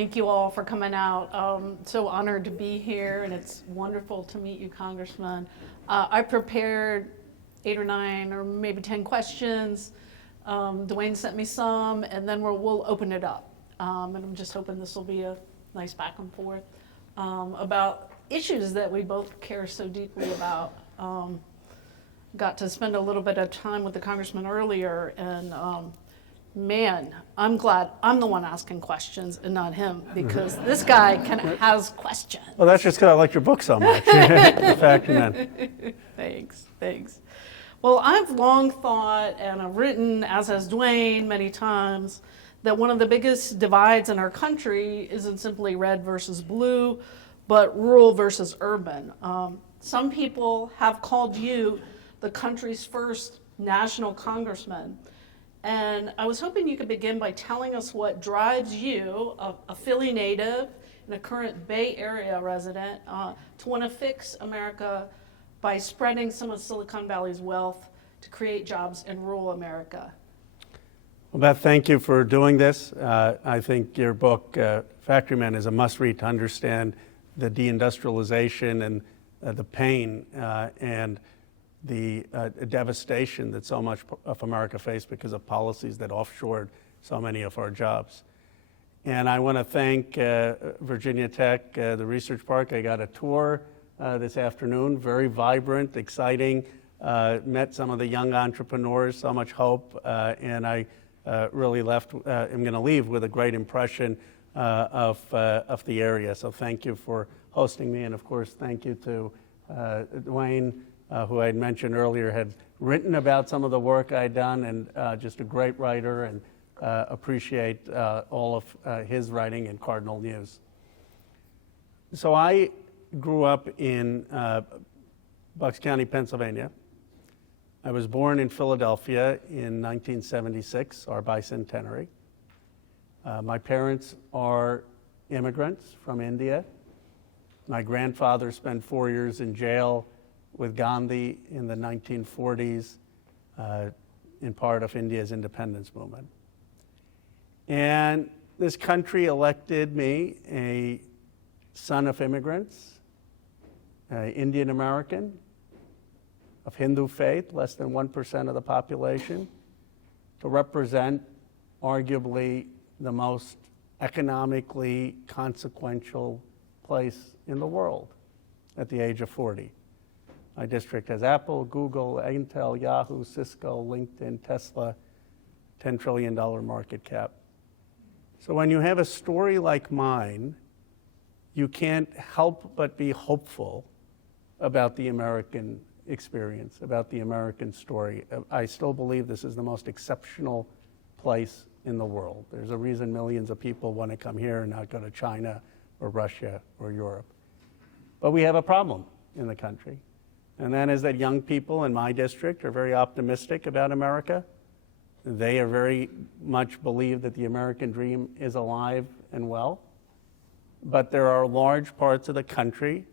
thank you all for coming out. So honored to be here, and it's wonderful to meet you, Congressman. I prepared 8 or 9 or maybe 10 questions. Dwayne sent me some, and then we'll open it up. And I'm just hoping this will be a nice back and forth about issues that we both care so deeply about. Got to spend a little bit of time with the Congressman earlier, and man, I'm glad I'm the one asking questions and not him, because this guy has questions. Well, that's just because I like your book so much. The fact, man. Thanks. Well, I've long thought, and I've written, as has Dwayne, many times, that one of the biggest divides in our country isn't simply red versus blue, but rural versus urban. Some people have called you the country's first national congressman. And I was hoping you could begin by telling us what drives you, a Philly native and a current Bay Area resident, to want to fix America by spreading some of Silicon Valley's wealth to create jobs in rural America. Well, Beth, thank you for doing this. I think your book, Factory Man, is a must-read to understand the deindustrialization and the pain and the devastation that so much of America faced because of policies that offshored so many of our jobs. And I want to thank Virginia Tech, the Research Park. I got a tour this afternoon, very vibrant, exciting, met some of the young entrepreneurs, so much hope, and I really I'm going to leave with a great impression of the area. So thank you for hosting me, and of course, thank you to Dwayne, who I had mentioned earlier, had written about some of the work I'd done, and just a great writer, and appreciate all of his writing in Cardinal News. So I grew up in Bucks County, Pennsylvania. I was born in Philadelphia in 1976, our bicentenary. My parents are immigrants from India. My grandfather spent 4 years in jail with Gandhi in the 1940s, in part of India's independence movement. And this country elected me, a son of immigrants, Indian American, of Hindu faith, less than 1% of the population, to represent arguably the most economically consequential place in the world at the age of 40. My district has Apple, Google, Intel, Yahoo, Cisco, LinkedIn, Tesla, $10 trillion market cap. So when you have a story like mine, you can't help but be hopeful about the American experience, about the American story. I still believe this is the most exceptional place in the world. There's a reason millions of people want to come here and not go to China or Russia or Europe. But we have a problem in the country. And that is that young people in my district are very optimistic about America. They are very much believe that the American dream is alive and well. But there are large parts of the country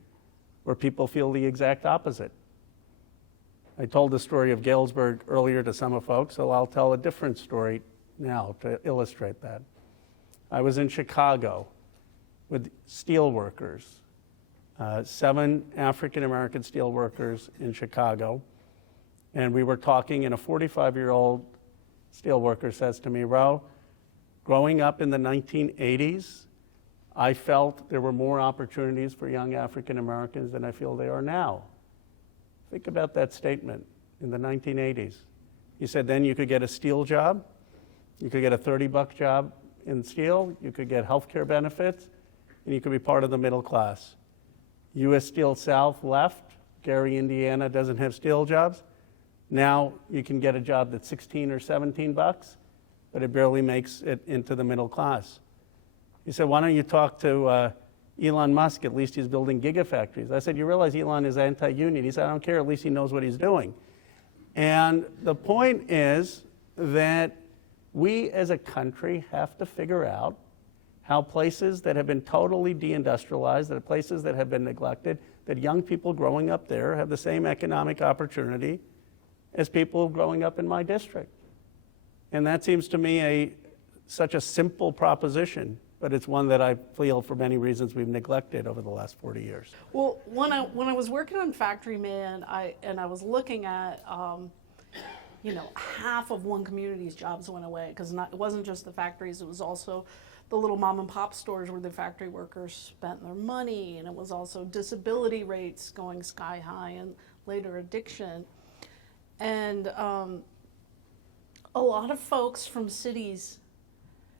where people feel the exact opposite. I told the story of Galesburg earlier to some of folks, so I'll tell a different story now to illustrate that. I was in Chicago with steel workers, 7 African-American steel workers in Chicago, and we were talking, and a 45-year-old steel worker says to me, "Ro, growing up in the 1980s, I felt there were more opportunities for young African-Americans than I feel they are now." Think about that statement in the 1980s. He said then you could get a steel job, you could get a $30 job in steel, you could get health care benefits, and you could be part of the middle class. U.S. Steel South left. Gary, Indiana doesn't have steel jobs. Now you can get a job that's $16 or $17, but it barely makes it into the middle class. He said, "Why don't you talk to Elon Musk? At least he's building gigafactories." I said, "You realize Elon is anti-union?" He said, "I don't care, at least he knows what he's doing." And the point is that we as a country have to figure out how places that have been totally deindustrialized, that are places that have been neglected, that young people growing up there have the same economic opportunity as people growing up in my district. And that seems to me such a simple proposition. but it's one that I feel for many reasons we've neglected over the last 40 years. Well, when I was working on Factory Man, I was looking at, half of one community's jobs went away, because it wasn't just the factories, it was also the little mom and pop stores where the factory workers spent their money, and it was also disability rates going sky high and later addiction. And a lot of folks from cities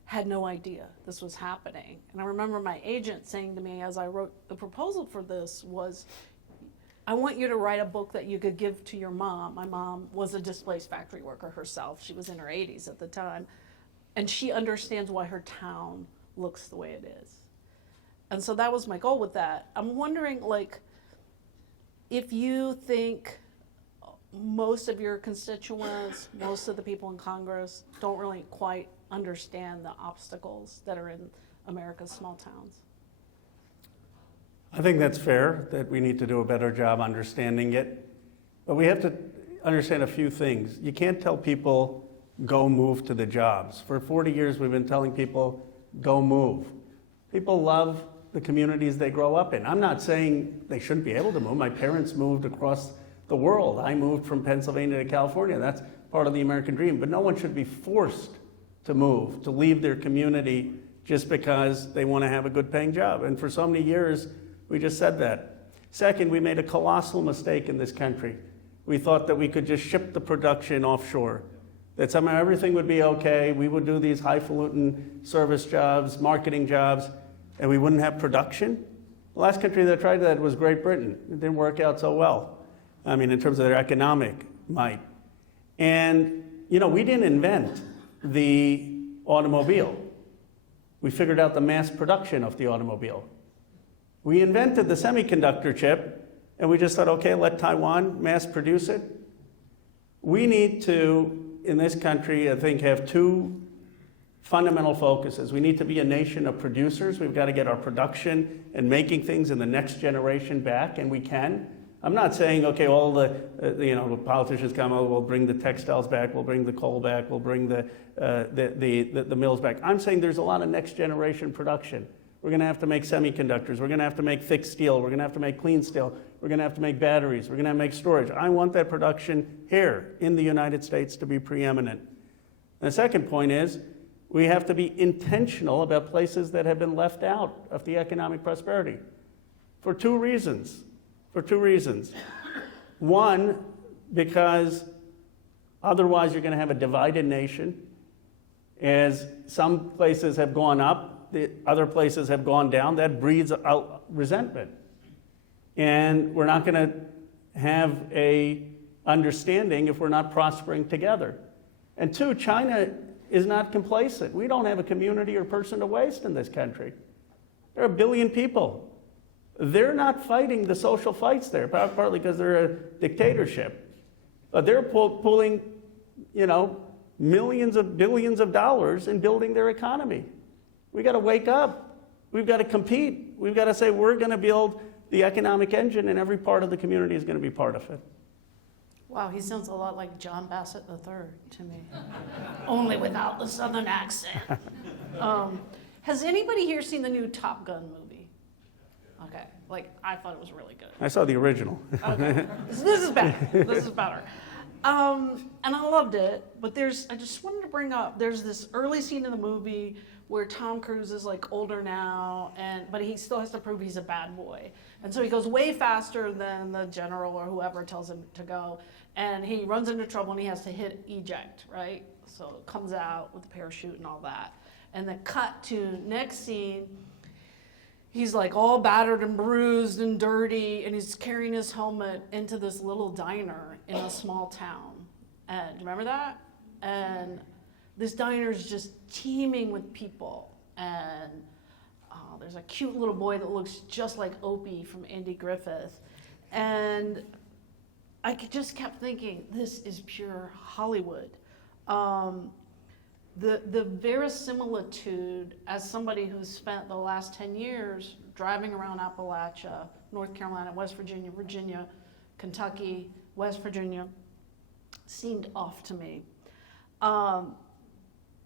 had no idea this was happening. And I remember my agent saying to me as I wrote the proposal for this was, I want you to write a book that you could give to your mom. My mom was a displaced factory worker herself. She was in her 80s at the time. And she understands why her town looks the way it is. And so that was my goal with that. I'm wondering, if you think most of your constituents, most of the people in Congress don't really quite understand the obstacles that are in America's small towns. I think that's fair, that we need to do a better job understanding it. But we have to understand a few things. You can't tell people, go move to the jobs. For 40 years, we've been telling people, go move. People love the communities they grow up in. I'm not saying they shouldn't be able to move. My parents moved across the world. I moved from Pennsylvania to California. That's part of the American dream. But no one should be forced to move, to leave their community just because they want to have a good paying job. And for so many years, we just said that. Second, we made a colossal mistake in this country. We thought that we could just ship the production offshore, that somehow everything would be okay. We would do these highfalutin service jobs, marketing jobs, and we wouldn't have production. The last country that tried that was Great Britain. It didn't work out so well. I mean, in terms of their economic might. And, we didn't invent the automobile. We figured out the mass production of the automobile. We invented the semiconductor chip, and we just thought, okay, let Taiwan mass produce it. We need to, in this country, I think, have two fundamental focuses. We need to be a nation of producers. We've got to get our production and making things in the next generation back, and we can. I'm not saying, okay, all the politicians come, oh, we'll bring the textiles back, we'll bring the coal back, we'll bring the mills back. I'm saying there's a lot of next generation production. We're going to have to make semiconductors. We're going to have to make thick steel. We're going to have to make clean steel. We're going to have to make batteries. We're going to have to make storage. I want that production here in the United States to be preeminent. And the second point is we have to be intentional about places that have been left out of the economic prosperity for two reasons. One, because otherwise you're going to have a divided nation. As some places have gone up, the other places have gone down. That breeds out resentment. And we're not going to have a understanding if we're not prospering together. And two, China is not complacent. We don't have a community or person to waste in this country. There are 1 billion people. They're not fighting the social fights there, partly because they're a dictatorship. But they're pulling, millions of billions of dollars in building their economy. We got to wake up. We've got to compete. We've got to say we're going to build the economic engine, and every part of the community is going to be part of it. Wow, he sounds a lot like John Bassett III to me, only without the Southern accent. Has anybody here seen the new Top Gun movie? Okay, I thought it was really good. I saw the original. Okay, so this is better. This is better. And I loved it, but I just wanted to bring up, there's this early scene in the movie where Tom Cruise is older now, but he still has to prove he's a bad boy. And so he goes way faster than the general or whoever tells him to go. And he runs into trouble and he has to hit eject, right? So it comes out with the parachute and all that. And then cut to next scene, he's all battered and bruised and dirty, and he's carrying his helmet into this little diner in a small town. And do you remember that? And this diner is just teeming with people. And there's a cute little boy that looks just like Opie from Andy Griffith. And I just kept thinking, this is pure Hollywood. The verisimilitude, as somebody who's spent the last 10 years driving around Appalachia, North Carolina, West Virginia, Virginia, Kentucky, West Virginia, seemed off to me.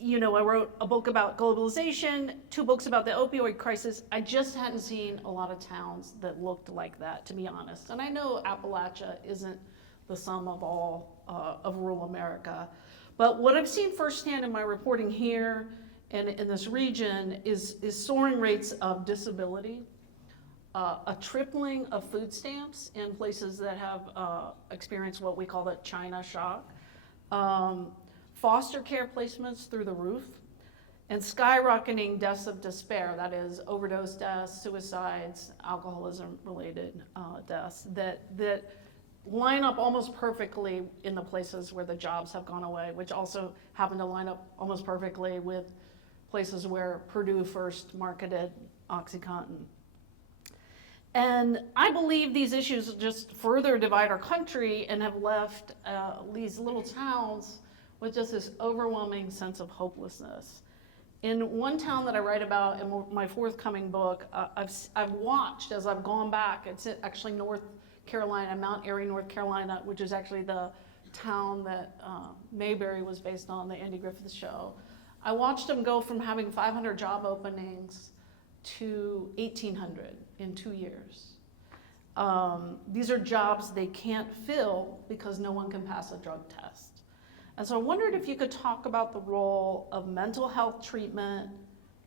I wrote a book about globalization, 2 books about the opioid crisis. I just hadn't seen a lot of towns that looked like that, to be honest. And I know Appalachia isn't the sum of all of rural America. But what I've seen firsthand in my reporting here and in this region is soaring rates of disability, a tripling of food stamps in places that have experienced what we call the China shock, foster care placements through the roof, and skyrocketing deaths of despair, that is overdose deaths, suicides, alcoholism-related deaths that line up almost perfectly in the places where the jobs have gone away, which also happen to line up almost perfectly with places where Purdue first marketed OxyContin. And I believe these issues just further divide our country and have left these little towns with just this overwhelming sense of hopelessness. In one town that I write about in my forthcoming book, I've watched as I've gone back. It's actually North Carolina, Mount Airy, North Carolina, which is actually the town that Mayberry was based on, the Andy Griffith show. I watched them go from having 500 job openings to 1,800 in 2 years. These are jobs they can't fill because no one can pass a drug test. And so I wondered if you could talk about the role of mental health treatment,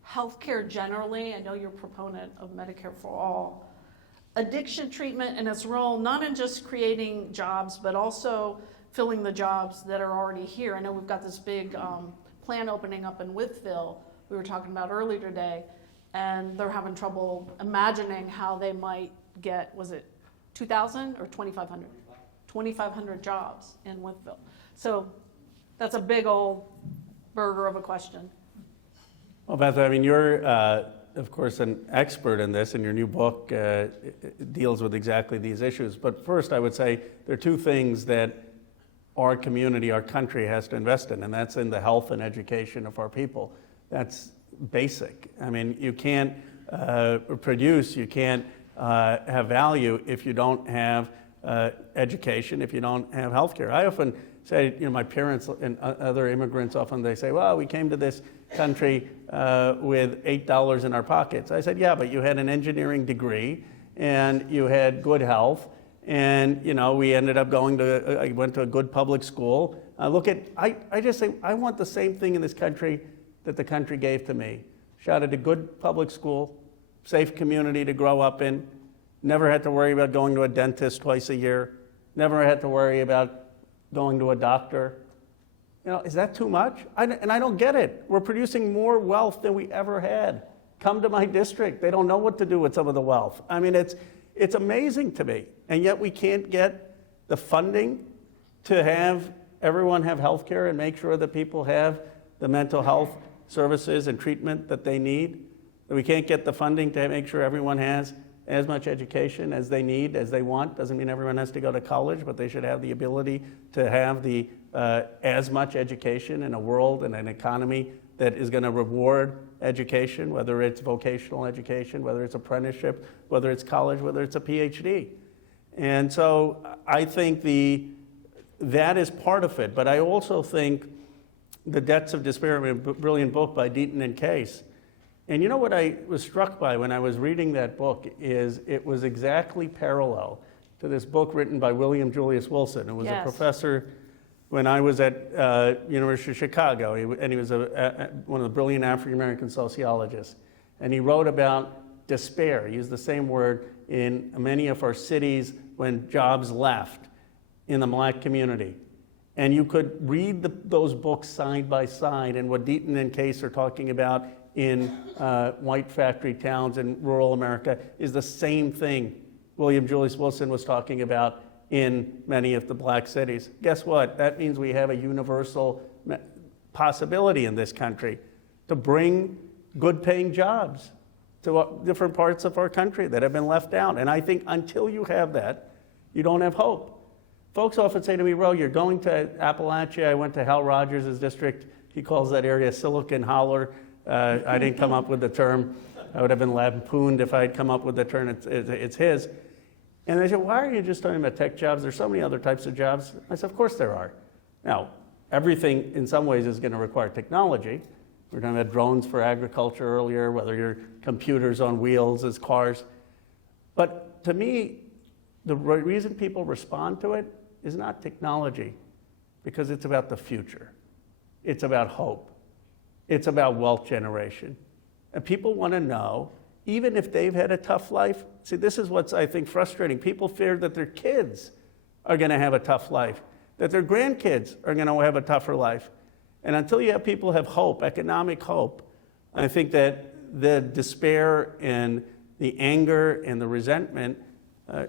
healthcare generally. I know you're a proponent of Medicare for all. Addiction treatment and its role not in just creating jobs, but also filling the jobs that are already here. I know we've got this big plant opening up in Wytheville we were talking about earlier today, and they're having trouble imagining how they might get, was it 2,000 or 2,500? 2,500 jobs in Wytheville. So that's a big old burger of a question. Well, Beth, I mean, you're, of course, an expert in this, and your new book deals with exactly these issues. But first, I would say there are 2 things that our community, our country has to invest in, and that's in the health and education of our people. That's basic. I mean, you can't produce, you can't have value if you don't have education, if you don't have healthcare. I often say, my parents and other immigrants often, they say, well, we came to this country with $8 in our pockets. I said, yeah, but you had an engineering degree and you had good health, and we ended up I went to a good public school. I just say, I want the same thing in this country that the country gave to me. Shot at a good public school, safe community to grow up in, never had to worry about going to a dentist twice a year, never had to worry about going to a doctor. Is that too much? And I don't get it. We're producing more wealth than we ever had. Come to my district. They don't know what to do with some of the wealth. I mean, it's amazing to me. And yet we can't get the funding to have everyone have health care and make sure that people have the mental health services and treatment that they need. We can't get the funding to make sure everyone has as much education as they need, as they want. Doesn't mean everyone has to go to college, but they should have the ability to have the as much education in a world and an economy that is going to reward education, whether it's vocational education, whether it's apprenticeship, whether it's college, whether it's a PhD. And so I think that is part of it. But I also think The Debts of Despair, a brilliant book by Deaton and Case. And you know what I was struck by when I was reading that book is it was exactly parallel to this book written by William Julius Wilson, who was a professor when I was at University of Chicago, and he was one of the brilliant African-American sociologists. And he wrote about despair. He used the same word in many of our cities when jobs left in the black community. And you could read those books side by side, and what Deaton and Case are talking about in white factory towns in rural America is the same thing William Julius Wilson was talking about in many of the black cities. Guess what? That means we have a universal possibility in this country to bring good paying jobs to different parts of our country that have been left out. And I think until you have that, you don't have hope. Folks often say to me, Ro, you're going to Appalachia. I went to Hal Rogers' district. He calls that area Silicon Holler. I didn't come up with the term. I would have been lampooned if I had come up with the term. It's his. And they said, why are you just talking about tech jobs? There's so many other types of jobs. I said, of course there are. Now, everything in some ways is going to require technology. We were talking about drones for agriculture earlier, whether you're computers on wheels as cars. But to me, the reason people respond to it is not technology, because it's about the future. It's about hope. It's about wealth generation. And people want to know, even if they've had a tough life, see, this is what's, I think, frustrating. People fear that their kids are going to have a tough life, that their grandkids are going to have a tougher life. And until you have people have hope, economic hope, I think that the despair and the anger and the resentment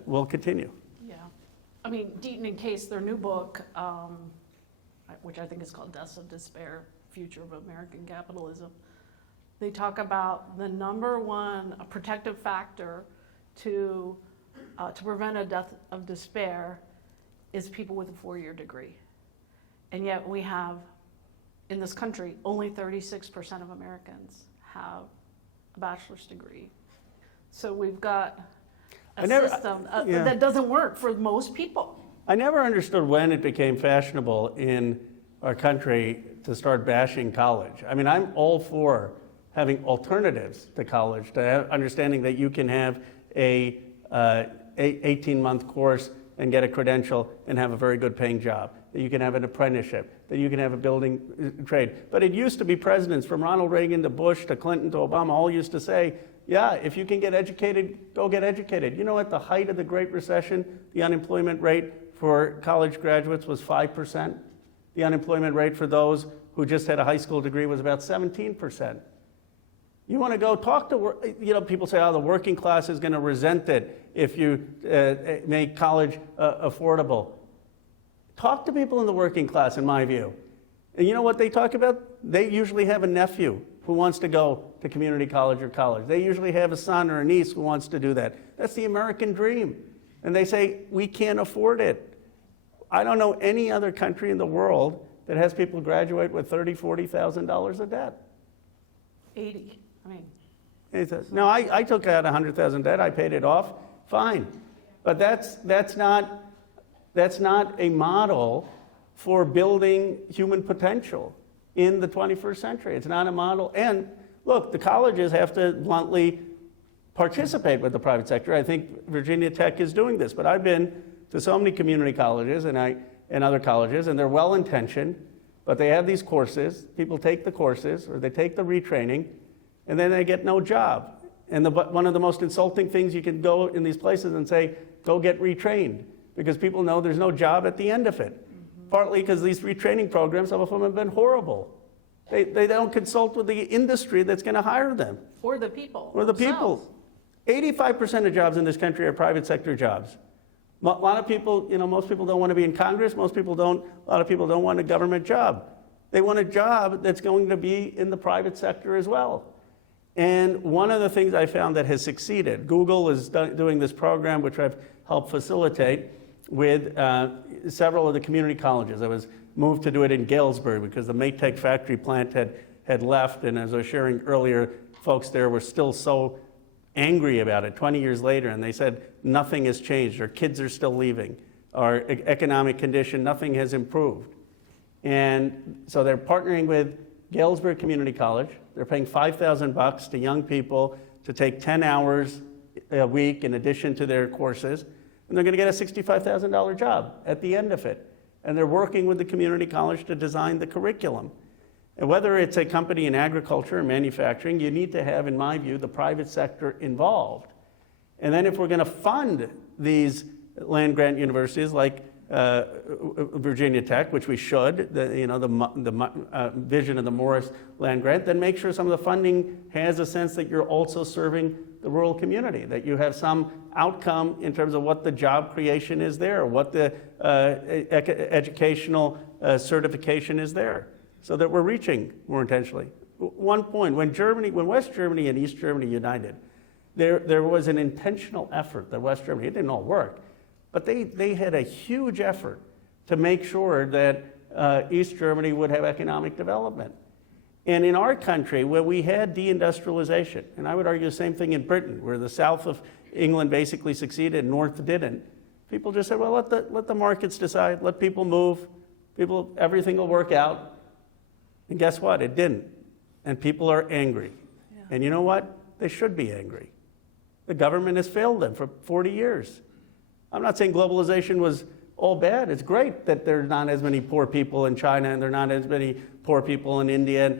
will continue. Yeah. I mean, Deaton and Case, their new book, which I think is called Deaths of Despair, Future of American Capitalism, they talk about the number one protective factor to prevent a death of despair is people with a 4-year degree. And yet we have, in this country, only 36% of Americans have a bachelor's degree. So we've got a system that doesn't work for most people. I never understood when it became fashionable in our country to start bashing college. I mean, I'm all for having alternatives to college, to understanding that you can have a 18-month course and get a credential and have a very good paying job, that you can have an apprenticeship, that you can have a building trade. But it used to be presidents from Ronald Reagan to Bush to Clinton to Obama all used to say, yeah, if you can get educated, go get educated. You know, at the height of the Great Recession, the unemployment rate for college graduates was 5%. The unemployment rate for those who just had a high school degree was about 17%. You want to go talk to, people say, oh, the working class is going to resent it if you make college affordable. Talk to people in the working class, in my view. And you know what they talk about? They usually have a nephew who wants to go to community college or college. They usually have a son or a niece who wants to do that. That's the American dream. And they say, we can't afford it. I don't know any other country in the world that has people graduate with $30,000, $40,000 of debt. 80. I mean, no, I took out $100,000 debt. I paid it off. Fine, but that's not a model for building human potential in the 21st century. It's not a model. And look, the colleges have to bluntly participate with the private sector. I think Virginia Tech is doing this, but I've been to so many community colleges and other colleges, and they're well-intentioned, but they have these courses. People take the courses, or they take the retraining, and then they get no job. And one of the most insulting things, you can go in these places and say, go get retrained, because people know there's no job at the end of it. Mm-hmm. Partly because these retraining programs, some of them have been horrible. They don't consult with the industry that's going to hire them. Or the people. Or the people. 85% of jobs in this country are private sector jobs. A lot of people, most people don't want to be in Congress. A lot of people don't want a government job. They want a job that's going to be in the private sector as well. And one of the things I found that has succeeded, Google is doing this program, which I've helped facilitate with several of the community colleges. I was moved to do it in Galesburg because the Maytag factory plant had left, and as I was sharing earlier, folks there were still so angry about it 20 years later, and they said nothing has changed. Our kids are still leaving. Our economic condition, nothing has improved. And so they're partnering with Galesburg Community College. They're paying $5,000 to young people to take 10 hours a week in addition to their courses, and they're going to get a $65,000 job at the end of it. And they're working with the community college to design the curriculum. And whether it's a company in agriculture or manufacturing, you need to have, in my view, the private sector involved. And then if we're going to fund these land-grant universities like Virginia Tech, which we should, the vision of the Morris land grant, then make sure some of the funding has a sense that you're also serving the rural community, that you have some outcome in terms of what the job creation is there, what the educational certification is there, so that we're reaching more intentionally. One point, when West Germany and East Germany united, there was an intentional effort that West Germany, it didn't all work, but they had a huge effort to make sure that East Germany would have economic development. And in our country, where we had deindustrialization, and I would argue the same thing in Britain, where the south of England basically succeeded and north didn't, people just said, well, let the markets decide, let people move, everything will work out. And guess what? It didn't. And people are angry. Yeah. And you know what? They should be angry. The government has failed them for 40 years. I'm not saying globalization was all bad. It's great that there are not as many poor people in China and there are not as many poor people in India.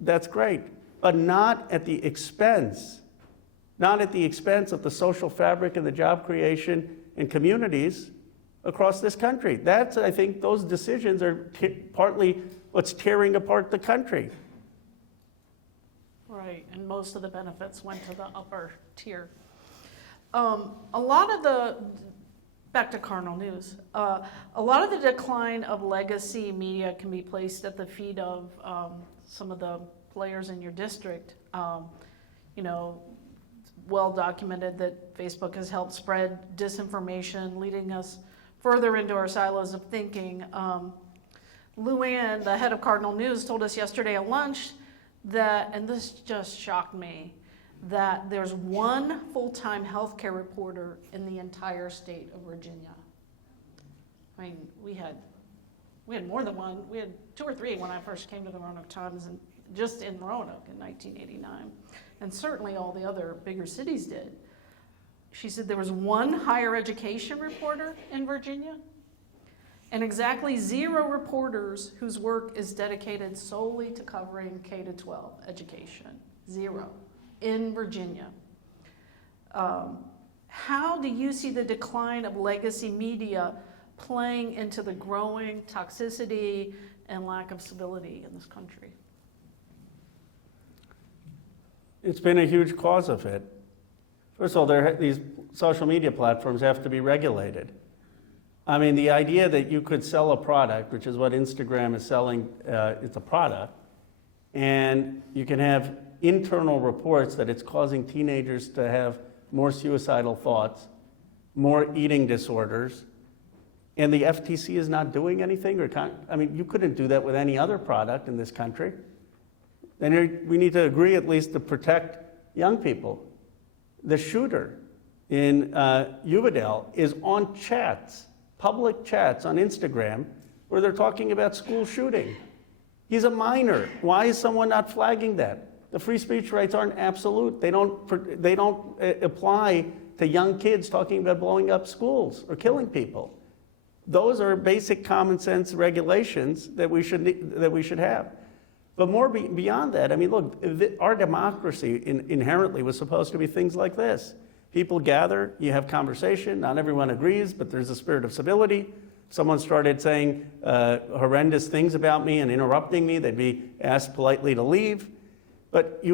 That's great. But not at the expense of the social fabric and the job creation in communities across this country. That's, I think, those decisions are partly what's tearing apart the country. Right, and most of the benefits went to the upper tier. A lot of the, back to Cardinal News, a lot of the decline of legacy media can be placed at the feet of some of the players in your district. You know, well documented that Facebook has helped spread disinformation, leading us further into our silos of thinking. Luann, the head of Cardinal News, told us yesterday at lunch that, and this just shocked me, that there's one full-time healthcare reporter in the entire state of Virginia. I mean, we had more than one. We had 2 or 3 when I first came to the Roanoke Times, and just in Roanoke in 1989. And certainly all the other bigger cities did. She said there was one higher education reporter in Virginia, and exactly 0 reporters whose work is dedicated solely to covering K-12 education. 0 in Virginia. How do you see the decline of legacy media playing into the growing toxicity and lack of civility in this country? It's been a huge cause of it. First of all, these social media platforms have to be regulated. I mean, the idea that you could sell a product, which is what Instagram is selling, it's a product, and you can have internal reports that it's causing teenagers to have more suicidal thoughts, more eating disorders, and the FTC is not doing anything? I mean, you couldn't do that with any other product in this country. Then we need to agree at least to protect young people. The shooter in Uvalde is on chats, public chats on Instagram, where they're talking about school shooting. He's a minor. Why is someone not flagging that? The free speech rights aren't absolute. They don't apply to young kids talking about blowing up schools or killing people. Those are basic common sense regulations that we should have. But more beyond that, I mean, look, our democracy inherently was supposed to be things like this. People gather, you have conversation, not everyone agrees, but there's a spirit of civility. Someone started saying horrendous things about me and interrupting me, they'd be asked politely to leave. But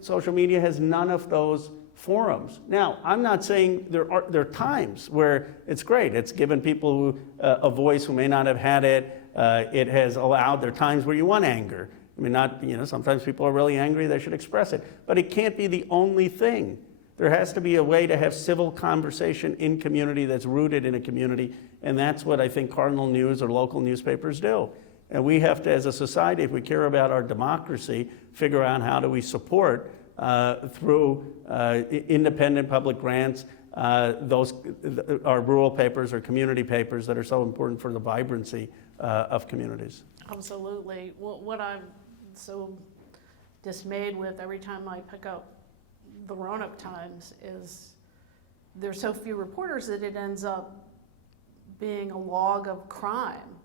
social media has none of those forums. Now, I'm not saying there are times where it's great. It's given people a voice who may not have had it. It has allowed, there are times where you want anger. I mean, sometimes people are really angry, they should express it. But it can't be the only thing. There has to be a way to have civil conversation in community that's rooted in a community, and that's what I think Cardinal News or local newspapers do. And we have to, as a society, if we care about our democracy, figure out how do we support through independent public grants our rural papers or community papers that are so important for the vibrancy of communities. Absolutely. What I'm so dismayed with every time I pick up the Roanoke Times is there's so few reporters that it ends up being a log of crime.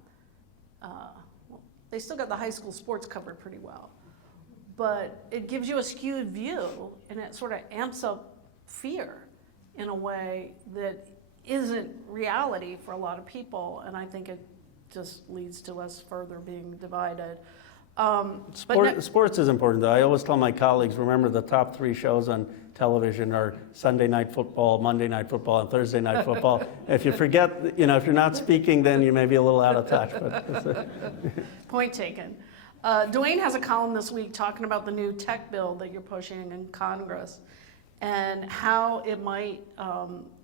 They still got the high school sports covered pretty well, but it gives you a skewed view, and it sort of amps up fear in a way that isn't reality for a lot of people, and I think it just leads to us further being divided. Sports is important, though. I always tell my colleagues, remember the top 3 shows on television are Sunday Night Football, Monday Night Football, and Thursday Night Football. If you forget, if you're not speaking, then you may be a little out of touch. Point taken. Dwayne has a column this week talking about the new tech bill that you're pushing in Congress and how it might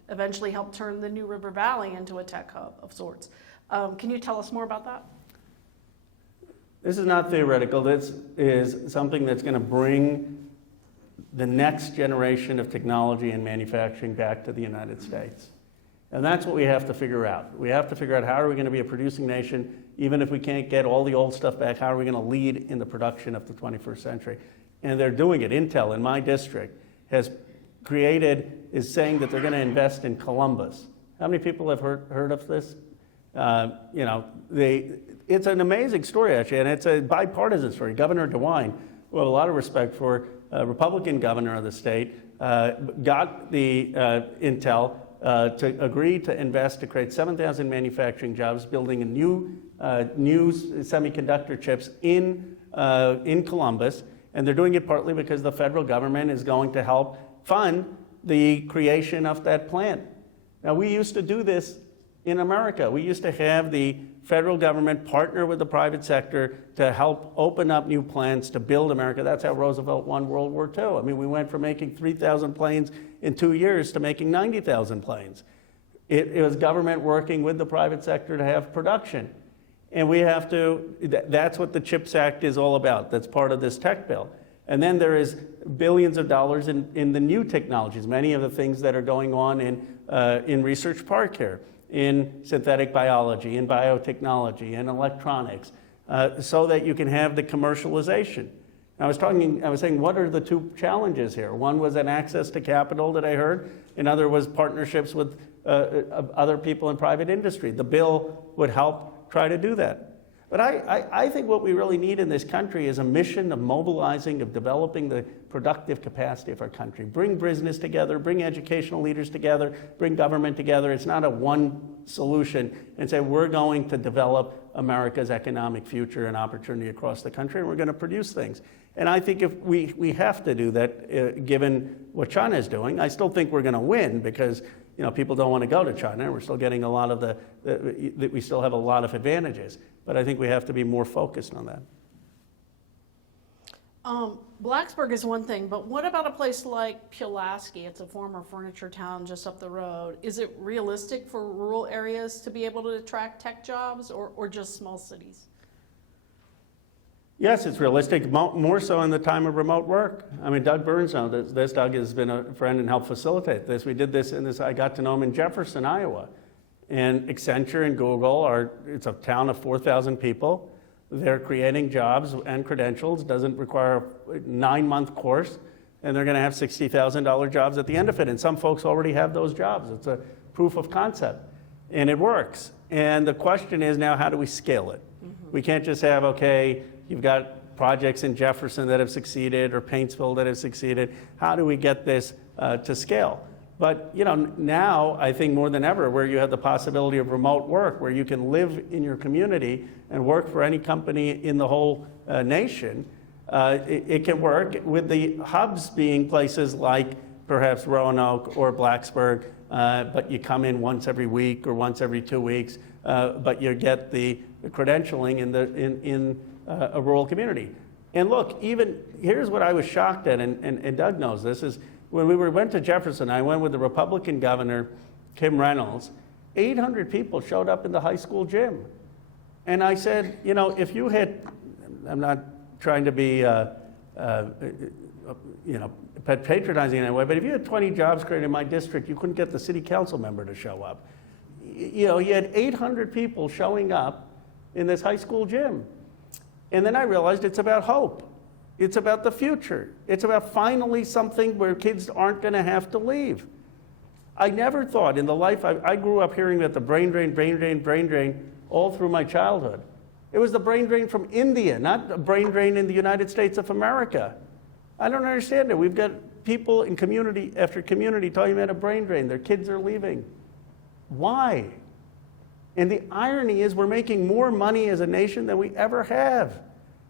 eventually help turn the New River Valley into a tech hub of sorts. Can you tell us more about that? This is not theoretical. This is something that's going to bring the next generation of technology and manufacturing back to the United States. And that's what we have to figure out. We have to figure out how are we going to be a producing nation, even if we can't get all the old stuff back, how are we going to lead in the production of the 21st century? And they're doing it. Intel in my district is saying that they're going to invest in Columbus. How many people have heard of this? It's an amazing story, actually, and it's a bipartisan story. Governor DeWine, who I have a lot of respect for, a Republican governor of the state, got the Intel to agree to invest to create 7,000 manufacturing jobs, building a new semiconductor chips in Columbus. And they're doing it partly because the federal government is going to help fund the creation of that plant. Now, we used to do this in America. We used to have the federal government partner with the private sector to help open up new plants to build America. That's how Roosevelt won World War II. I mean, we went from making 3,000 planes in 2 years to making 90,000 planes. It was government working with the private sector to have production. And we have to, that's what the CHIPS Act is all about. That's part of this tech bill. And then there is billions of dollars in the new technologies, many of the things that are going on in Research Park here, in synthetic biology, in biotechnology, in electronics, so that you can have the commercialization. I was saying, what are the two challenges here? One was an access to capital that I heard. Another was partnerships with other people in private industry. The bill would help try to do that. But I think what we really need in this country is a mission of mobilizing, of developing the productive capacity of our country. Bring business together, bring educational leaders together, bring government together. It's not a one solution. And say, we're going to develop America's economic future and opportunity across the country, and we're going to produce things. And I think if we have to do that, given what China is doing. I still think we're going to win because people don't want to go to China. We're still getting a lot of we still have a lot of advantages. But I think we have to be more focused on that. Blacksburg is one thing, but what about a place like Pulaski? It's a former furniture town just up the road. Is it realistic for rural areas to be able to attract tech jobs or just small cities? Yes, it's realistic, more so in the time of remote work. I mean, Doug Burns knows this. Doug has been a friend and helped facilitate this. We did this I got to know him in Jefferson, Iowa. And Accenture and Google it's a town of 4,000 people. They're creating jobs and credentials, doesn't require a 9-month course, and they're going to have $60,000 jobs at the end of it. And some folks already have those jobs. It's a proof of concept, and it works. And the question is now, how do we scale it? Mm-hmm. We can't just have, okay, you've got projects in Jefferson that have succeeded or Paintsville that have succeeded. How do we get this to scale? But now I think more than ever, where you have the possibility of remote work, where you can live in your community and work for any company in the whole nation, it can work with the hubs being places like perhaps Roanoke or Blacksburg, but you come in once every week or once every 2 weeks, but you get the credentialing in a rural community. And look, even here's what I was shocked at, and Doug knows this, is when we went to Jefferson, I went with the Republican governor, Kim Reynolds. 800 people showed up in the high school gym. And I said, if you had, I'm not trying to be, patronizing in any way, but if you had 20 jobs created in my district, you couldn't get the city council member to show up. You had 800 people showing up in this high school gym. And then I realized it's about hope. It's about the future. It's about finally something where kids aren't going to have to leave. I never thought in the life, I grew up hearing about the brain drain all through my childhood. It was the brain drain from India, not a brain drain in the United States of America. I don't understand it. We've got people in community after community talking about a brain drain. Their kids are leaving. Why? And the irony is we're making more money as a nation than we ever have.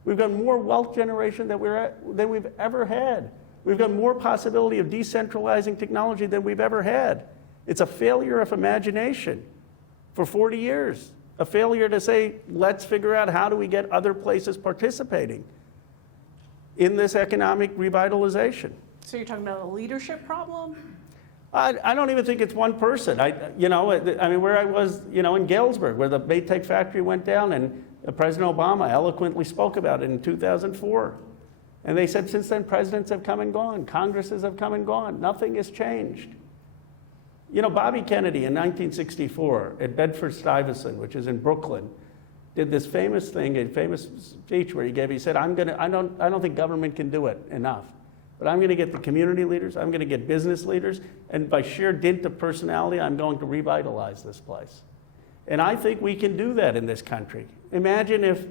We've got more wealth generation than we've ever had. We've got more possibility of decentralizing technology than we've ever had. It's a failure of imagination for 40 years. A failure to say, let's figure out how do we get other places participating in this economic revitalization. So you're talking about a leadership problem? I don't even think it's one person. Where I was, in Galesburg, where the Maytag factory went down, and President Obama eloquently spoke about it in 2004. And they said since then, presidents have come and gone, Congresses have come and gone. Nothing has changed. You know, Bobby Kennedy in 1964 at Bedford-Stuyvesant, which is in Brooklyn, did this famous thing, a famous speech where he gave. He said, I don't think government can do it enough, but I'm going to get the community leaders, I'm going to get business leaders, and by sheer dint of personality, I'm going to revitalize this place. And I think we can do that in this country. Imagine if,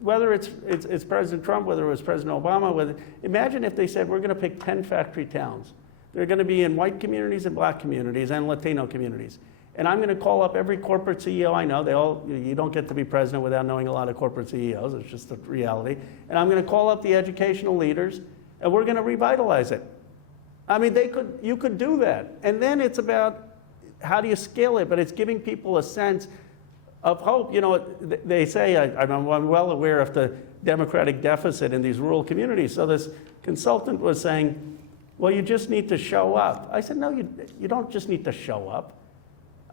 whether it's President Trump, whether it was President Obama, imagine if they said, we're going to pick 10 factory towns. They're going to be in white communities and black communities and Latino communities. And I'm going to call up every corporate CEO I know. You don't get to be president without knowing a lot of corporate CEOs. It's just the reality. And I'm going to call up the educational leaders, and we're going to revitalize it. I mean, you could do that. And then it's about how do you scale it, but it's giving people a sense of hope. You know, they say, I'm well aware of the democratic deficit in these rural communities. So this consultant was saying, well, you just need to show up. I said, no, you don't just need to show up.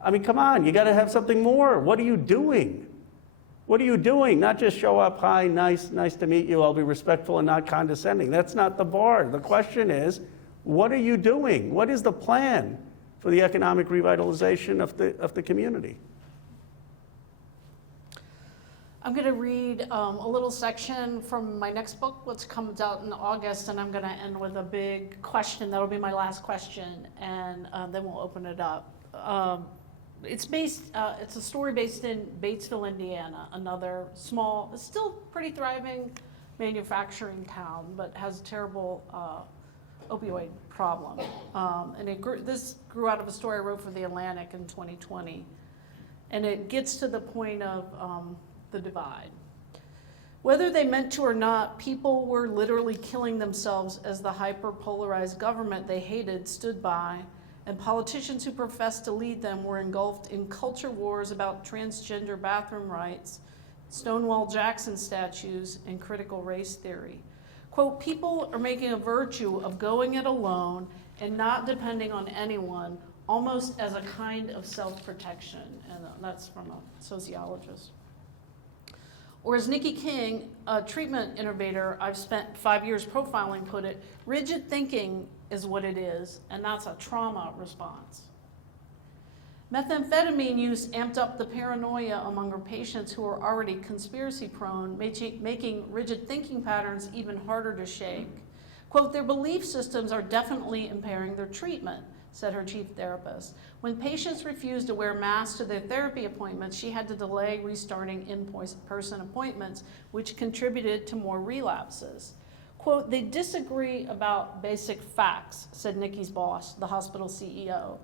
I mean, come on, you got to have something more. What are you doing? What are you doing? Not just show up, hi, nice to meet you, I'll be respectful and not condescending. That's not the bar. The question is, what are you doing? What is the plan for the economic revitalization of the community? I'm going to read a little section from my next book, which comes out in August, and I'm going to end with a big question. That'll be my last question, and then we'll open it up. It's a story based in Batesville, Indiana, another small, still pretty thriving manufacturing town, but has a terrible opioid problem. And this grew out of a story I wrote for The Atlantic in 2020, and it gets to the point of the divide. Whether they meant to or not, people were literally killing themselves as the hyper-polarized government they hated stood by, and politicians who professed to lead them were engulfed in culture wars about transgender bathroom rights, Stonewall Jackson statues, and critical race theory. Quote, people are making a virtue of going it alone and not depending on anyone, almost as a kind of self-protection. And that's from a sociologist. Or as Nikki King, a treatment innovator I've spent 5 years profiling, put it, rigid thinking is what it is, and that's a trauma response. Methamphetamine use amped up the paranoia among her patients who are already conspiracy prone, making rigid thinking patterns even harder to shake. Quote, their belief systems are definitely impairing their treatment, said her chief therapist. When patients refused to wear masks to their therapy appointments, she had to delay restarting in-person appointments, which contributed to more relapses. Quote, they disagree about basic facts, said Nikki's boss, the hospital CEO.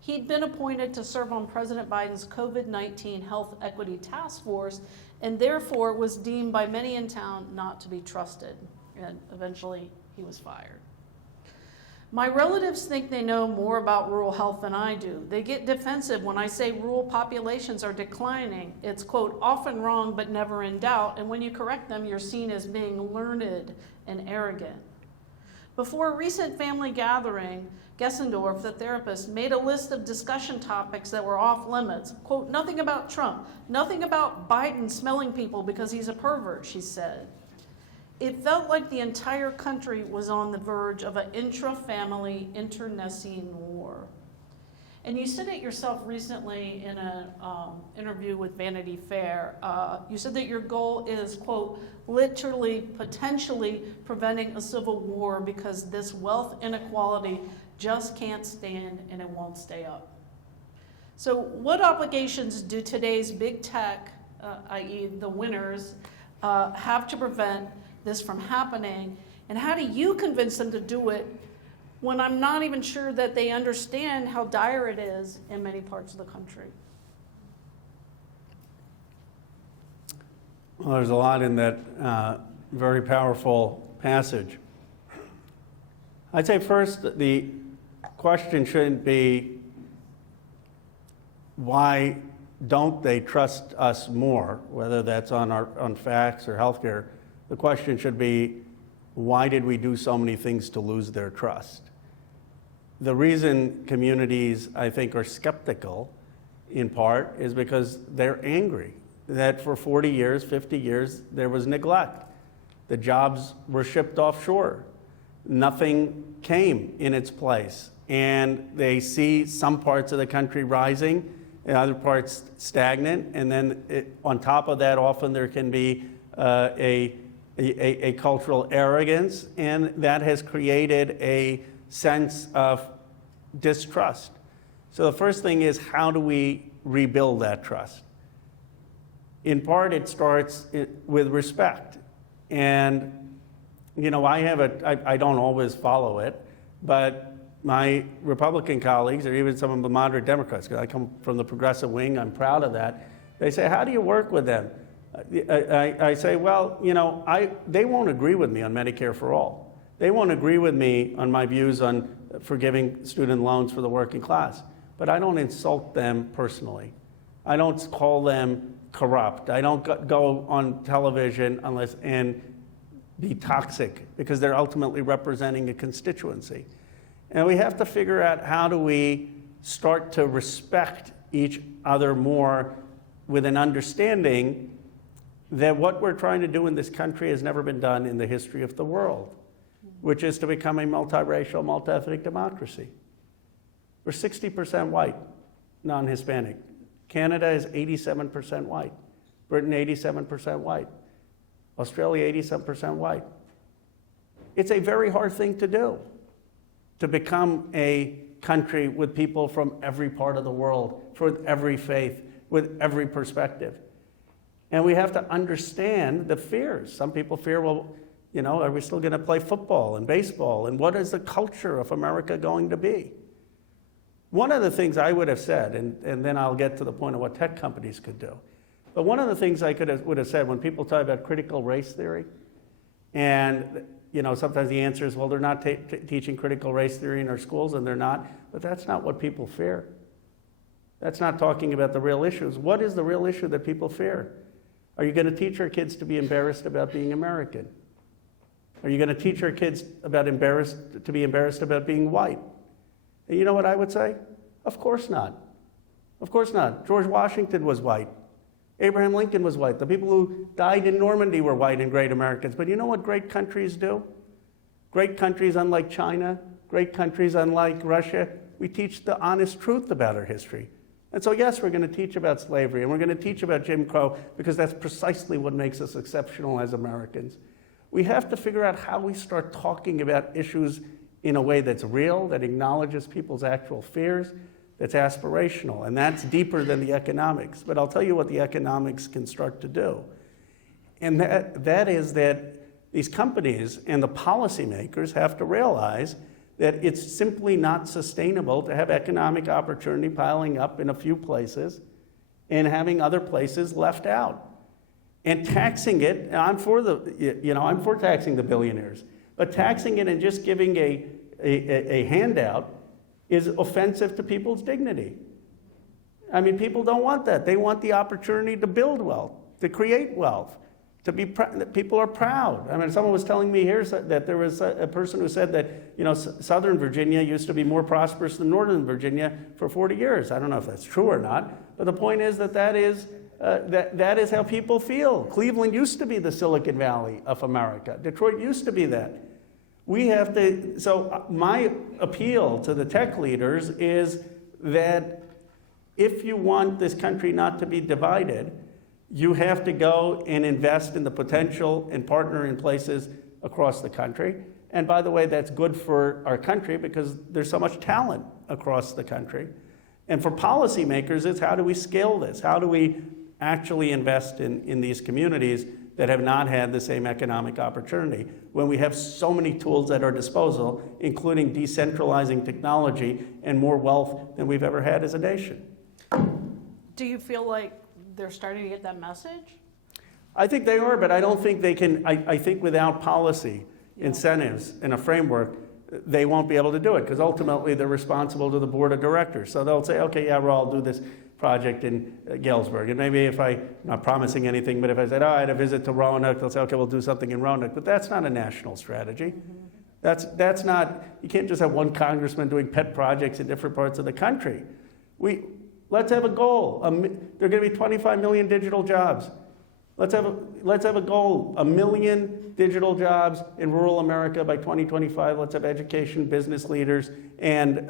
He'd been appointed to serve on President Biden's COVID-19 Health Equity Task Force and therefore was deemed by many in town not to be trusted. And eventually he was fired. My relatives think they know more about rural health than I do. They get defensive when I say rural populations are declining. It's, quote, often wrong but never in doubt, and when you correct them, you're seen as being learned and arrogant. Before a recent family gathering, Gessendorf, the therapist, made a list of discussion topics that were off limits. Quote, nothing about Trump, nothing about Biden smelling people because he's a pervert, she said. It felt like the entire country was on the verge of an intra-family, internecine war. And you said it yourself recently in an interview with Vanity Fair. You said that your goal is, quote, literally, potentially preventing a civil war because this wealth inequality just can't stand and it won't stay up. So what obligations do today's big tech, i.e. the winners, have to prevent this from happening, and how do you convince them to do it when I'm not even sure that they understand how dire it is in many parts of the country? Well, there's a lot in that very powerful passage. I'd say first, the question shouldn't be, why don't they trust us more, whether that's on facts or healthcare. The question should be, why did we do so many things to lose their trust? The reason communities, I think, are skeptical, in part, is because they're angry that for 40 years, 50 years, there was neglect. The jobs were shipped offshore. Nothing came in its place. and they see some parts of the country rising and other parts stagnant, and then on top of that, often there can be a cultural arrogance, and that has created a sense of distrust. So the first thing is, how do we rebuild that trust? In part, it starts with respect. And, you know, I don't always follow it, but my Republican colleagues, or even some of the moderate Democrats, because I come from the progressive wing, I'm proud of that, they say, how do you work with them? I say, well, you know, they won't agree with me on Medicare for all. They won't agree with me on my views on forgiving student loans for the working class. But I don't insult them personally. I don't call them corrupt. I don't go on television and be toxic, because they're ultimately representing a constituency. And we have to figure out, how do we start to respect each other more, with an understanding that what we're trying to do in this country has never been done in the history of the world, which is to become a multiracial, multi-ethnic democracy. We're 60% white, non-Hispanic. Canada is 87% white. Britain, 87% white. Australia, 87% white. It's a very hard thing to do, to become a country with people from every part of the world, with every faith, with every perspective. And we have to understand the fears. Some people fear, well, you know, are we still going to play football and baseball? And what is the culture of America going to be? One of the things I would have said, and then I'll get to the point of what tech companies could do, but one of the things I would have said when people talk about critical race theory, and you know, sometimes the answer is, well, they're not teaching critical race theory in our schools, and they're not, but that's not what people fear. That's not talking about the real issues. What is the real issue that people fear? Are you going to teach our kids to be embarrassed about being American? Are you going to teach our kids to be embarrassed about being white? And you know what I would say? Of course not. Of course not. George Washington was white. Abraham Lincoln was white. The people who died in Normandy were white and great Americans. But you know what great countries do? Great countries, unlike China, great countries unlike Russia, we teach the honest truth about our history. And so yes, we're going to teach about slavery, and we're going to teach about Jim Crow, because that's precisely what makes us exceptional as Americans. We have to figure out how we start talking about issues in a way that's real, that acknowledges people's actual fears, that's aspirational, and that's deeper than the economics. But I'll tell you what the economics can start to do. And that is that these companies and the policymakers have to realize that it's simply not sustainable to have economic opportunity piling up in a few places and having other places left out. And taxing it, and I'm for taxing the billionaires, but taxing it and just giving a handout is offensive to people's dignity. I mean, people don't want that. They want the opportunity to build wealth, to create wealth, to be people are proud. I mean, someone was telling me here that there was a person who said that, you know, Southern Virginia used to be more prosperous than Northern Virginia for 40 years. I don't know if that's true or not, but the point is that is how people feel. Cleveland used to be the Silicon Valley of America. Detroit used to be that. We have to, so my appeal to the tech leaders is that if you want this country not to be divided, you have to go and invest in the potential and partner in places across the country. And by the way, that's good for our country because there's so much talent across the country. And for policymakers, it's how do we scale this? How do we actually invest in these communities that have not had the same economic opportunity when we have so many tools at our disposal, including decentralizing technology and more wealth than we've ever had as a nation? Do you feel like they're starting to get that message? I think they are, but I don't think they can. I think without policy, incentives, and a framework, they won't be able to do it because ultimately they're responsible to the board of directors. So they'll say, okay, yeah, well, I'll do this project in Galesburg. And maybe if I'm not promising anything, but if I said, oh, I had a visit to Roanoke, they'll say, okay, we'll do something in Roanoke. But that's not a national strategy. Mm-hmm. That's not, you can't just have one congressman doing pet projects in different parts of the country. Let's have a goal. There are going to be 25 million digital jobs. Let's have a goal, 1 million digital jobs in rural America by 2025. Let's have education, business leaders, and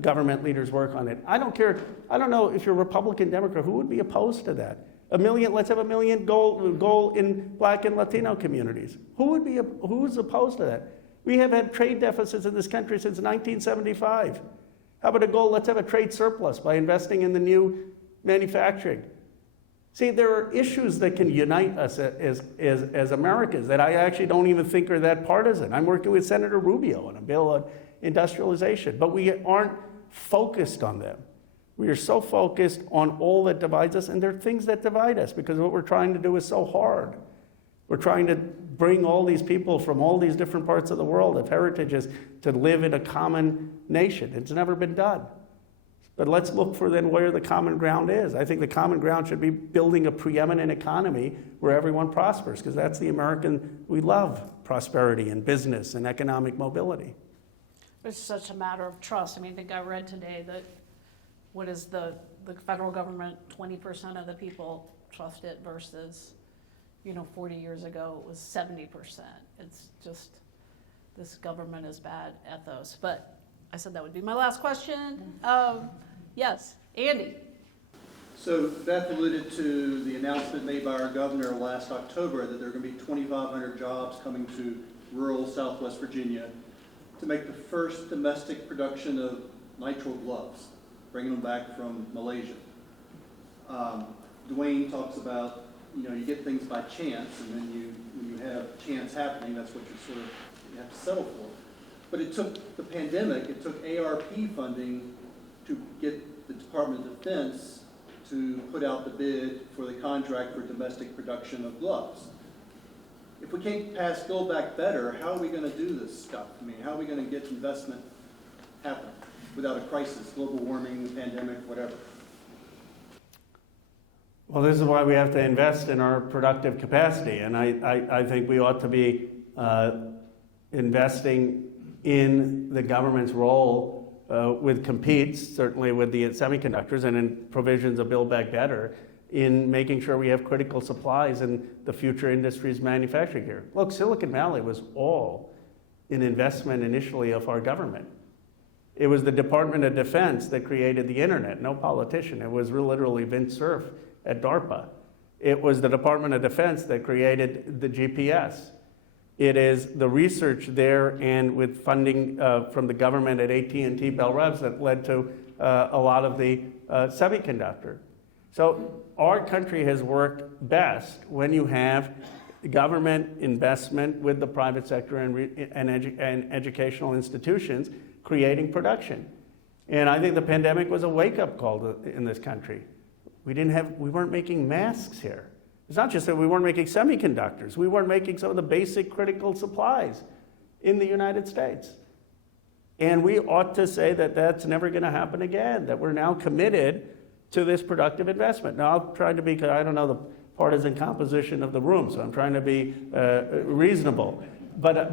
government leaders work on it. I don't care. I don't know if you're Republican, Democrat, who would be opposed to that? 1 million, let's have 1 million goal in Black and Latino communities. Who's opposed to that? We have had trade deficits in this country since 1975. How about a goal, let's have a trade surplus by investing in the new manufacturing. See, there are issues that can unite us as Americans that I actually don't even think are that partisan. I'm working with Senator Rubio on a bill on industrialization, but we aren't focused on them. We are so focused on all that divides us, and there are things that divide us because what we're trying to do is so hard. We're trying to bring all these people from all these different parts of the world of heritages to live in a common nation. It's never been done. But let's look for then where the common ground is. I think the common ground should be building a preeminent economy where everyone prospers, because that's the American, we love prosperity and business and economic mobility. It's such a matter of trust. I mean, I think I read today that what is the federal government, 20% of the people trust it versus, 40 years ago it was 70%. It's just, this government is bad at those. But I said that would be my last question. Yes, Andy. So Beth alluded to the announcement made by our governor last October that there are going to be 2,500 jobs coming to rural Southwest Virginia to make the first domestic production of nitrile gloves, bringing them back from Malaysia. Dwayne talks about, you get things by chance, and then when you have chance happening, that's what you have to settle for. But it took the pandemic, it took ARP funding to get the Department of Defense to put out the bid for the contract for domestic production of gloves. If we can't pass Build Back Better, how are we going to do this stuff? I mean, how are we going to get investment happen without a crisis, global warming, pandemic, whatever? Well, this is why we have to invest in our productive capacity, and I think we ought to be investing in the government's role with competes, certainly with the semiconductors, and in provisions of Build Back Better, in making sure we have critical supplies in the future industries manufacturing here. Look, Silicon Valley was all an investment initially of our government. It was the Department of Defense that created the internet, no politician. It was literally Vince Cerf at DARPA. It was the Department of Defense that created the GPS. It is the research there and with funding from the government at AT&T Bell Revs that led to a lot of the semiconductor. So our country has worked best when you have government investment with the private sector and educational institutions creating production. And I think the pandemic was a wake-up call in this country. We weren't making masks here. It's not just that we weren't making semiconductors. We weren't making some of the basic critical supplies in the United States. And we ought to say that that's never going to happen again, that we're now committed to this productive investment. Now, I'll try to be, because I don't know the partisan composition of the room, so I'm trying to be reasonable. But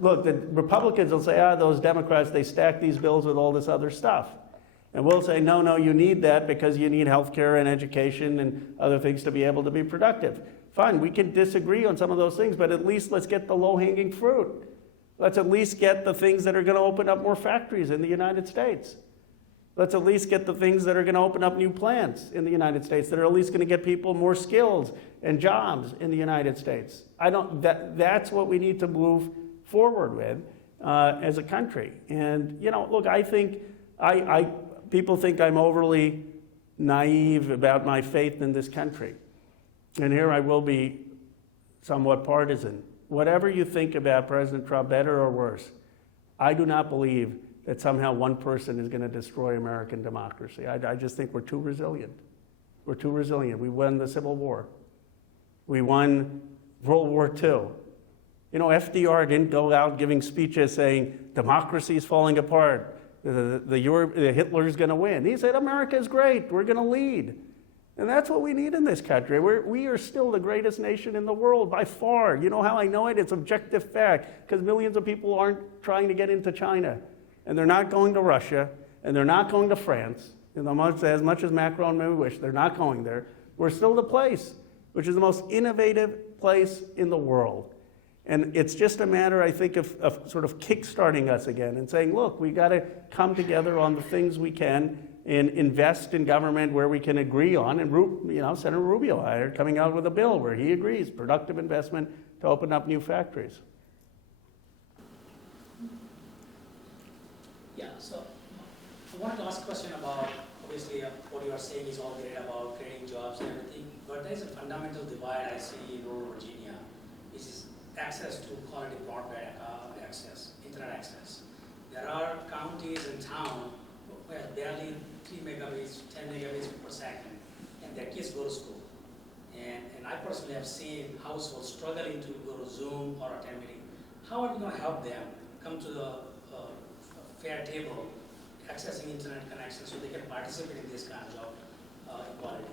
look, the Republicans will say, those Democrats, they stack these bills with all this other stuff. And we'll say, no, you need that because you need health care and education and other things to be able to be productive. Fine, we can disagree on some of those things, but at least let's get the low-hanging fruit. Let's at least get the things that are going to open up more factories in the United States. Let's at least get the things that are going to open up new plants in the United States, that are at least going to get people more skills and jobs in the United States. That's what we need to move forward with as a country. And, look, I think people think I'm overly naive about my faith in this country. And here I will be somewhat partisan. Whatever you think about President Trump, better or worse, I do not believe that somehow one person is going to destroy American democracy. I just think we're too resilient. We're too resilient. We won the Civil War. We won World War II. FDR didn't go out giving speeches saying democracy is falling apart. Hitler's going to win. He said, America is great. We're going to lead. And that's what we need in this country. We are still the greatest nation in the world by far. You know how I know it? It's objective fact, because millions of people aren't trying to get into China. And they're not going to Russia. And they're not going to France. As much as Macron may wish, they're not going there. We're still the place. which is the most innovative place in the world. And it's just a matter, I think, of sort of kickstarting us again and saying, look, we got to come together on the things we can and invest in government where we can agree on. And Senator Rubio are coming out with a bill where he agrees, productive investment to open up new factories. Yeah, so I wanted to ask a question about, obviously, what you are saying is all great about creating jobs and everything, but there's a fundamental divide I see in rural Virginia, which is access to quality broadband access, internet access. There are counties and towns where barely 3 megabits, 10 megabits per second, and their kids go to school. And I personally have seen households struggling to go to Zoom or attend meeting. How are we going to help them come to the fair table, accessing internet connection so they can participate in this kind of equality?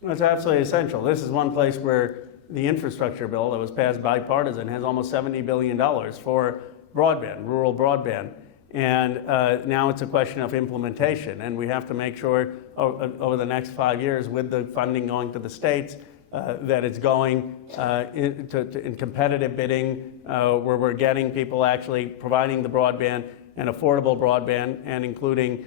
Well, it's absolutely essential. This is one place where the infrastructure bill that was passed bipartisan has almost $70 billion for broadband, rural broadband. And now it's a question of implementation. And we have to make sure over the next 5 years, with the funding going to the states, that it's going in competitive bidding, where we're getting people actually providing the broadband and affordable broadband, and including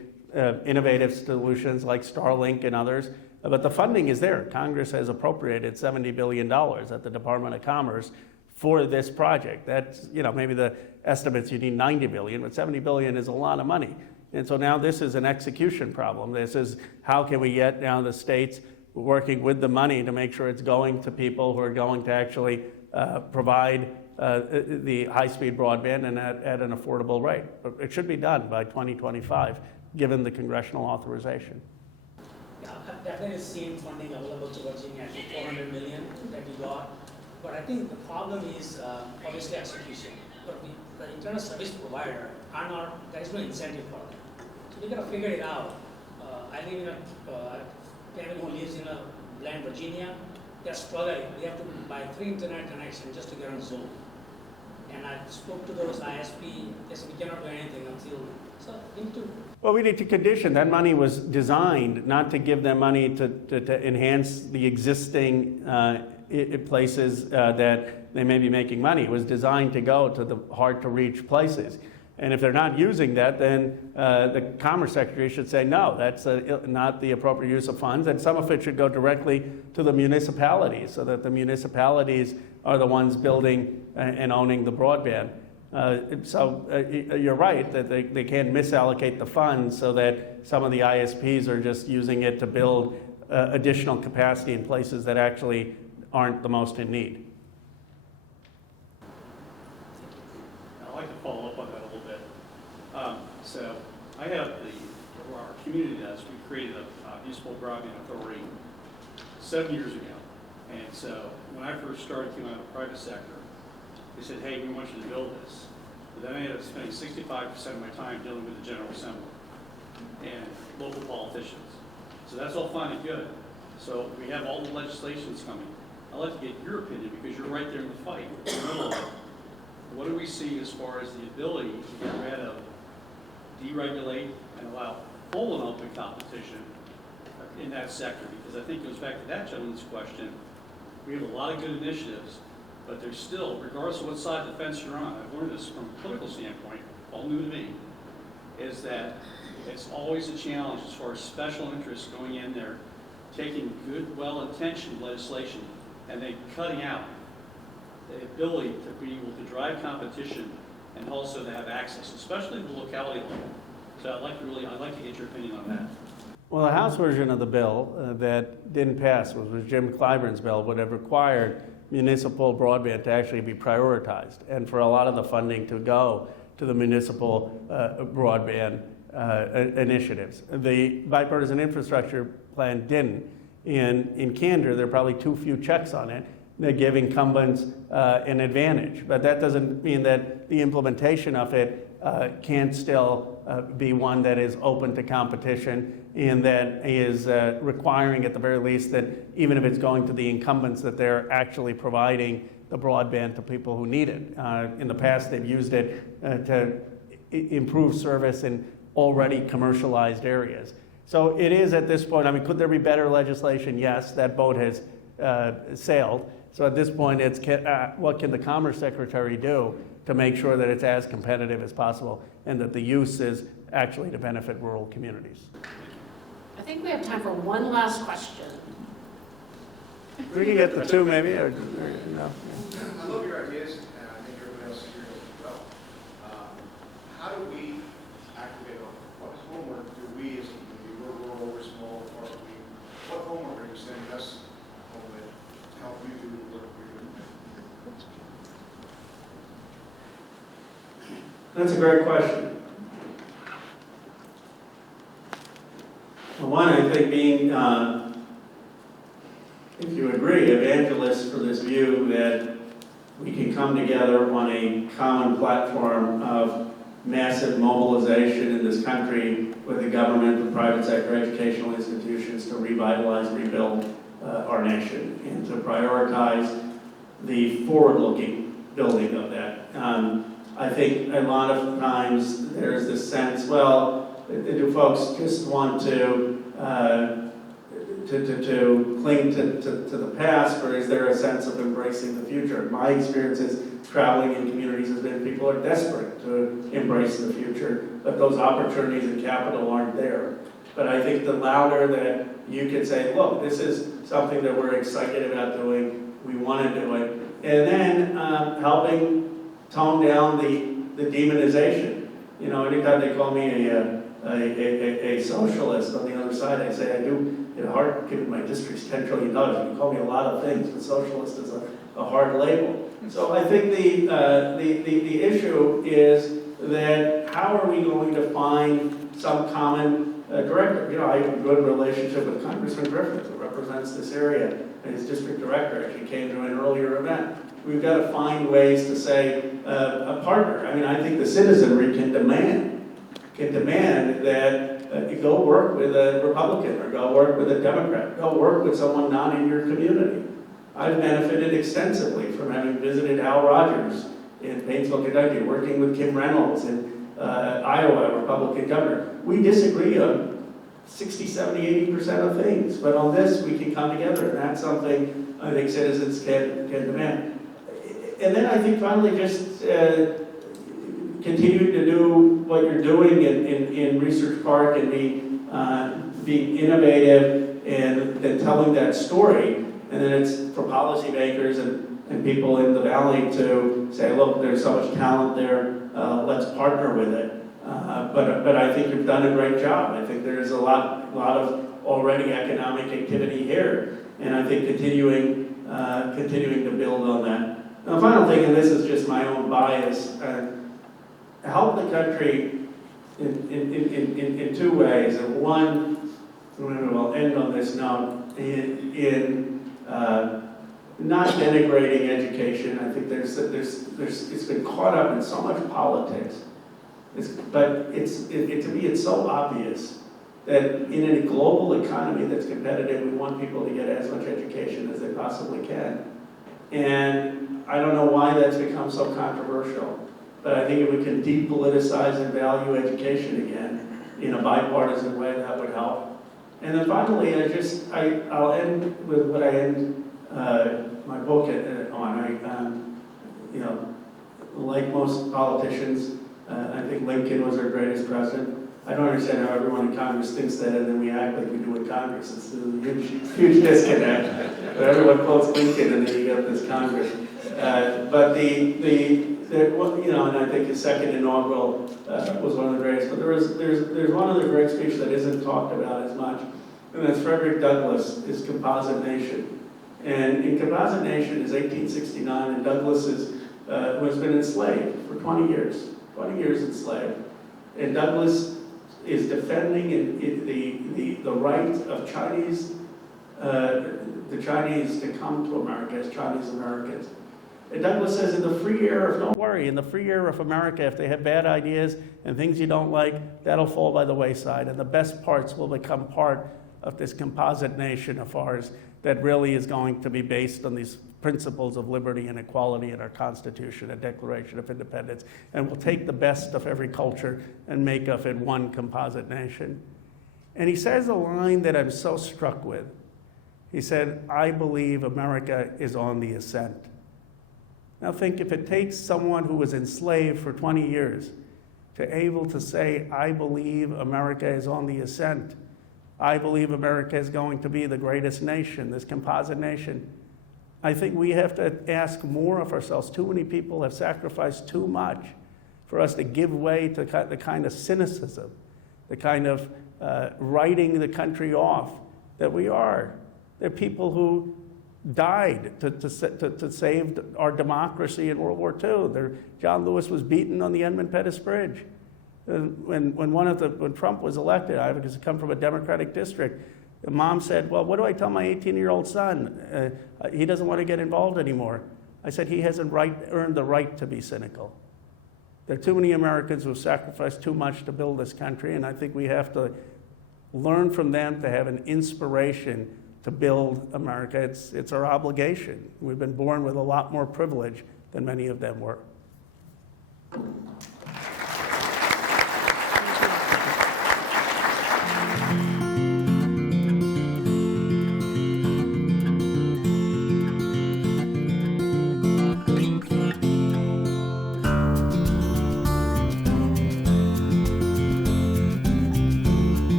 innovative solutions like Starlink and others. But the funding is there. Congress has appropriated $70 billion at the Department of Commerce for this project. That's, maybe the estimates you need $90 billion, but $70 billion is a lot of money. And so now this is an execution problem. This is how can we get now the states working with the money to make sure it's going to people who are going to actually provide the high-speed broadband and at an affordable rate. But it should be done by 2025, given the congressional authorization. Yeah, I've definitely seen funding available to Virginia, I think $400 million that we got. But I think the problem is obviously execution. But the internet service provider there is no incentive for them. So we got to figure it out. I live in a family who lives in Bland, Virginia. They're struggling. They have to buy 3 internet connections just to get on Zoom. And I spoke to those ISP. They said we cannot do anything until. So we need to. Well, we need to condition. That money was designed not to give them money to enhance the existing places that they may be making money. It was designed to go to the hard-to-reach places. And if they're not using that, then the Commerce Secretary should say, no, that's not the appropriate use of funds. And some of it should go directly to the municipalities so that the municipalities are the ones building and owning the broadband. You're right that they can't misallocate the funds so that some of the ISPs are just using it to build additional capacity in places that actually aren't the most in need. I'd like to follow up on that a little bit. So I have our community desk. We created a municipal broadband authority 7 years ago. And so when I first started coming out of the private sector, they said, hey, we want you to build this. But then I ended up spending 65% of my time dealing with the General Assembly and local politicians. So that's all fine and good. So we have all the legislations coming. I'd like to get your opinion because you're right there in the fight, in the middle of it. What do we see as far as the ability to get rid of, deregulate, and allow full and open competition in that sector? Because I think it goes back to that gentleman's question. We have a lot of good initiatives, but there's still, regardless of what side of the fence you're on, I've learned this from a political standpoint, all new to me, is that it's always a challenge as far as special interests going in there, taking good, well-intentioned legislation, and then cutting out the ability to be able to drive competition and also to have access, especially at the locality level. So I'd like to get your opinion on that. Well, the House version of the bill that didn't pass was Jim Clyburn's bill, would have required municipal broadband to actually be prioritized and for a lot of the funding to go to the municipal broadband initiatives. The bipartisan infrastructure plan didn't. In candor, there are probably too few checks on it that give incumbents an advantage. But that doesn't mean that the implementation of it can't still be one that is open to competition and that is requiring at the very least that even if it's going to the incumbents that they're actually providing the broadband to people who need it. In the past, they've used it to improve service in already commercialized areas. So it is at this point, I mean, could there be better legislation? Yes, that boat has sailed. So at this point, it's what can the Commerce Secretary do to make sure that it's as competitive as possible and that the use is actually to benefit rural communities. I think we have time for one last question. We can get the two maybe, or no. I love your ideas, and I think everybody else here does as well. How do we activate, or what homework do we as a community, we're rural, we're small, what homework are you sending us home with to help you do the work we're doing? That's a great question. Well, one, I think being, if you agree, evangelists for this view that we can come together on a common platform of massive mobilization in this country with the government, the private sector, educational institutions to revitalize, rebuild our nation and to prioritize the forward-looking building of that. I think a lot of times there's this sense, well, do folks just want to cling to the past, or is there a sense of embracing the future? My experience is traveling in communities has been people are desperate to embrace the future, but those opportunities and capital aren't there. But I think the louder that you can say, look, this is something that we're excited about doing, we want to do it, and then helping tone down the demonization. You know, anytime they call me a socialist on the other side, I say I do it hard, given my district's $10 trillion. You can call me a lot of things, but socialist is a hard label. So I think the issue is that how are we going to find some common director? You know, I have a good relationship with Congressman Griffith, who represents this area, and his district director actually came to an earlier event. We've got to find ways to say a partner. I mean, I think the citizenry can demand that you go work with a Republican or go work with a Democrat, go work with someone not in your community. I've benefited extensively from having visited Al Rogers in Painesville, Kentucky, working with Kim Reynolds in Iowa, Republican governor. We disagree on 60, 70, 80% of things, but on this we can come together, and that's something I think citizens can demand. And then I think finally just continue to do what you're doing in Research Park and being innovative and telling that story. And then it's for policymakers and people in the valley to say, look, there's so much talent there, let's partner with it. But I think you've done a great job. I think there's a lot of already economic activity here. And I think continuing to build on that. Now, the final thing, and this is just my own bias, help the country in two ways. And one, we'll end on this note, in not denigrating education. I think it's been caught up in so much politics. But to me, it's so obvious that in a global economy that's competitive, we want people to get as much education as they possibly can. And I don't know why that's become so controversial, but I think if we can depoliticize and value education again in a bipartisan way, that would help. And then finally, I'll end with what I end my book on. Like most politicians, I think Lincoln was our greatest president. I don't understand how everyone in Congress thinks that, and then we act like we do in Congress. It's a huge disconnect. But everyone quotes Lincoln, and then you get this Congress. But and I think his second inaugural was one of the greatest. But there's one other great speech that isn't talked about as much, and that's Frederick Douglass' Composite Nation. And in Composite Nation is 1869, and Douglass has been enslaved for 20 years. 20 years enslaved. And Douglass is defending the right of the Chinese to come to America as Chinese Americans. And Douglass says, in the free air of, don't worry, in the free air of America, if they have bad ideas and things you don't like, that'll fall by the wayside. And the best parts will become part of this composite nation of ours that really is going to be based on these principles of liberty and equality in our Constitution and Declaration of Independence. And we'll take the best of every culture and make of it one composite nation. And he says a line that I'm so struck with. He said, I believe America is on the ascent. Now think, if it takes someone who was enslaved for 20 years to able to say, I believe America is on the ascent, I believe America is going to be the greatest nation, this composite nation, I think we have to ask more of ourselves. Too many people have sacrificed too much for us to give way to the kind of cynicism, the kind of writing the country off that we are. There are people who died to save our democracy in World War II. John Lewis was beaten on the Edmund-Pettus Bridge. When Trump was elected, I come from a Democratic district, the mom said, well, what do I tell my 18-year-old son? He doesn't want to get involved anymore. I said, he hasn't earned the right to be cynical. There are too many Americans who have sacrificed too much to build this country, and I think we have to learn from them to have an inspiration to build America. It's our obligation. We've been born with a lot more privilege than many of them were.